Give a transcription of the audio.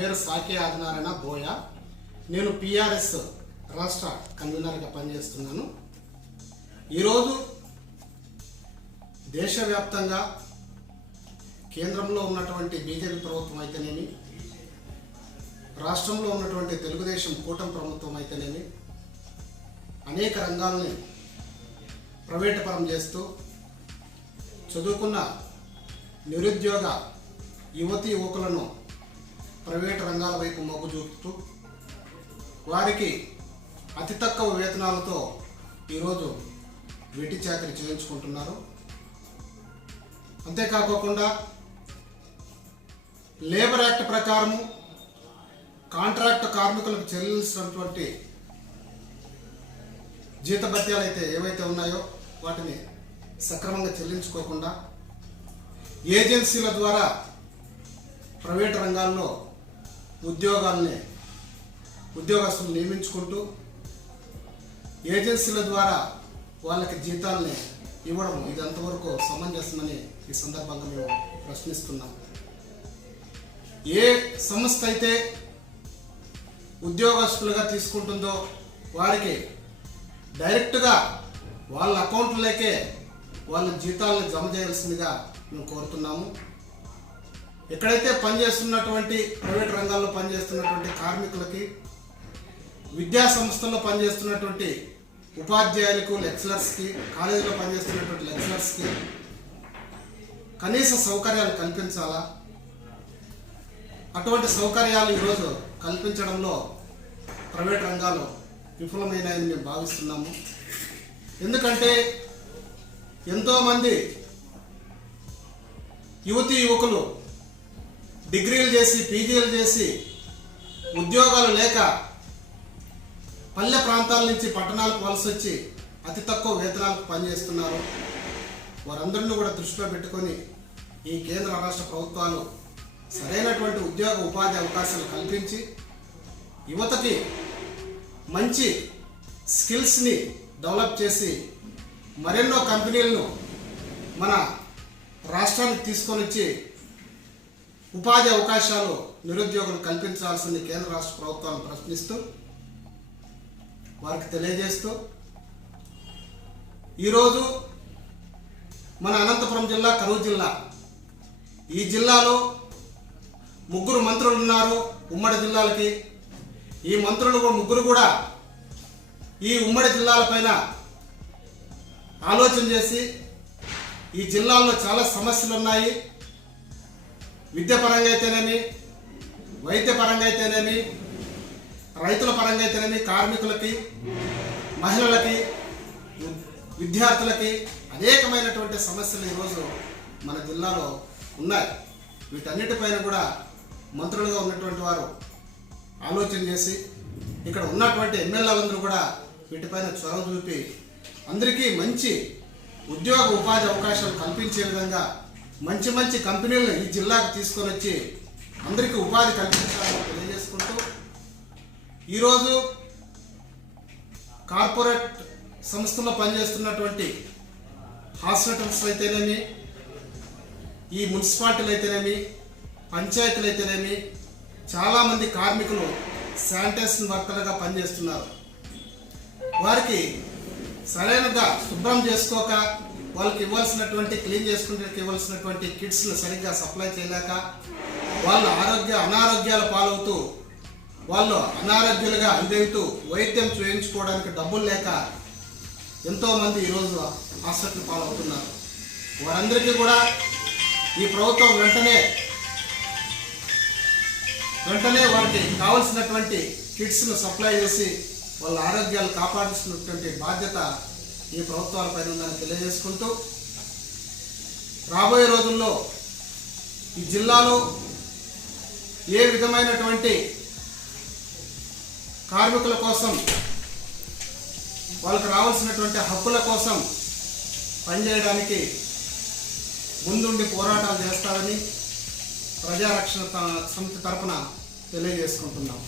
పేరు సాకే ఆదినారాయణ బోయ. నేను పిఆర్ఎస్ రాష్ట్ర కన్వీనర్గా పనిచేస్తున్నాను. ఈరోజు దేశవ్యాప్తంగా కేంద్రంలో ఉన్నటువంటి బీజేపీ ప్రభుత్వం అయితేనేమి రాష్ట్రంలో ఉన్నటువంటి తెలుగుదేశం కూటమి ప్రభుత్వం అయితేనేమి అనేక రంగాల్ని ప్రైవేటుపరం చేస్తూ చదువుకున్న నిరుద్యోగ యువతి యువకులను ప్రైవేటు రంగాల వైపు మొగ్గు చూపుతూ వారికి అతి తక్కువ వేతనాలతో ఈరోజు వెట్టి చాకరీ చేయించుకుంటున్నారు. అంతేకాకోకుండా లేబర్ యాక్ట్ ప్రకారము కాంట్రాక్ట్ కార్మికులకు చెల్లించినటువంటి జీతభత్యాలు అయితే ఏవైతే ఉన్నాయో వాటిని సక్రమంగా చెల్లించుకోకుండా ఏజెన్సీల ద్వారా ప్రైవేట్ రంగాల్లో ఉద్యోగాల్ని ఉద్యోగస్తులు నియమించుకుంటూ ఏజెన్సీల ద్వారా వాళ్ళకి జీతాల్ని ఇవ్వడం ఇది అంతవరకు సమంజసమని ఈ సందర్భంగా మేము ప్రశ్నిస్తున్నాం. ఏ సంస్థ అయితే ఉద్యోగస్తులుగా తీసుకుంటుందో వారికి డైరెక్ట్గా వాళ్ళ అకౌంట్లోకే వాళ్ళ జీతాలను జమ చేయాల్సిందిగా మేము కోరుతున్నాము. ఎక్కడైతే పనిచేస్తున్నటువంటి ప్రైవేట్ రంగాల్లో పనిచేస్తున్నటువంటి కార్మికులకి విద్యా సంస్థల్లో పనిచేస్తున్నటువంటి ఉపాధ్యాయులకు లెక్చరర్స్కి కాలేజీలో పనిచేస్తున్నటువంటి లెక్చరర్స్కి కనీస సౌకర్యాలు కల్పించాలా? అటువంటి సౌకర్యాలు ఈరోజు కల్పించడంలో ప్రైవేట్ రంగాలు విఫలమైనాయని మేము భావిస్తున్నాము. ఎందుకంటే ఎంతోమంది యువతి యువకులు డిగ్రీలు చేసి పీజీలు చేసి ఉద్యోగాలు లేక పల్లె ప్రాంతాల నుంచి పట్టణాలకు వలస వచ్చి అతి తక్కువ వేతనాలకు పనిచేస్తున్నారు. వారందరినీ కూడా దృష్టిలో పెట్టుకొని ఈ కేంద్ర రాష్ట్ర ప్రభుత్వాలు సరైనటువంటి ఉద్యోగ ఉపాధి అవకాశాలు కల్పించి యువతకి మంచి స్కిల్స్ని డెవలప్ చేసి మరెన్నో కంపెనీలను మన రాష్ట్రానికి తీసుకొని వచ్చి ఉపాధి అవకాశాలు నిరుద్యోగులు కల్పించాల్సింది కేంద్ర రాష్ట్ర ప్రభుత్వాలను ప్రశ్నిస్తూ వారికి తెలియజేస్తూ ఈరోజు మన అనంతపురం జిల్లా కరువు జిల్లా. ఈ జిల్లాలో ముగ్గురు మంత్రులు ఉన్నారు ఉమ్మడి జిల్లాలకి. ఈ మంత్రులు కూడా- ముగ్గురు కూడా ఈ ఉమ్మడి జిల్లాలపైన ఆలోచన చేసి ఈ జిల్లాలో చాలా సమస్యలు ఉన్నాయి విద్య పరంగా అయితేనేమి వైద్య పరంగా అయితేనేమి రైతుల పరంగా అయితేనేమి కార్మికులకి మహిళలకి విద్యార్థులకి అనేకమైనటువంటి సమస్యలు ఈరోజు మన జిల్లాలో ఉన్నాయి. వీటన్నిటిపైన కూడా మంత్రులుగా ఉన్నటువంటి వారు ఆలోచన చేసి ఇక్కడ ఉన్నటువంటి ఎమ్మెల్యేలందరూ కూడా వీటిపైన చొరవ చూపి అందరికీ మంచి ఉద్యోగ ఉపాధి అవకాశాలు కల్పించే విధంగా మంచి మంచి కంపెనీలను ఈ జిల్లాకు తీసుకొని వచ్చి అందరికీ ఉపాధి కల్పించాలని తెలియజేసుకుంటూ ఈరోజు కార్పొరేట్ సంస్థల్లో పనిచేస్తున్నటువంటి హాస్పిటల్స్ అయితేనేమి ఈ మున్సిపాలిటీలు అయితేనేమి పంచాయతీలు అయితేనేమి చాలామంది కార్మికులు శానిటేషన్ వర్కర్లుగా పనిచేస్తున్నారు. వారికి సరైనగా శుభ్రం చేసుకోక వాళ్ళకి ఇవ్వాల్సినటువంటి క్లీన్ చేసుకునేకి ఇవ్వాల్సినటువంటి కిట్స్ను సరిగ్గా సప్లై చేయలేక వాళ్ళ ఆరోగ్య అనారోగ్యాల పాలవుతూ వాళ్ళు అనారోగ్యాలుగా ఇదవుతూ వైద్యం చేయించుకోవడానికి డబ్బులు లేక ఎంతోమంది ఈరోజు హాస్పిటల్ పాలవుతున్నారు. వారందరికీ కూడా ఈ ప్రభుత్వం వెంటనే వెంటనే వారికి కావలసినటువంటి కిట్స్ను సప్లై చేసి వాళ్ళ ఆరోగ్యాలు కాపాడుతున్నటువంటి బాధ్యత ఈ ప్రభుత్వాలపైన ఉందని తెలియజేసుకుంటూ రాబోయే రోజుల్లో ఈ జిల్లాలో ఏ విధమైనటువంటి కార్మికుల కోసం వాళ్ళకి రావాల్సినటువంటి హక్కుల కోసం పనిచేయడానికి ముందుండి పోరాటాలు చేస్తారని ప్రజారక్షణ సమితి తరఫున తెలియజేసుకుంటున్నాం.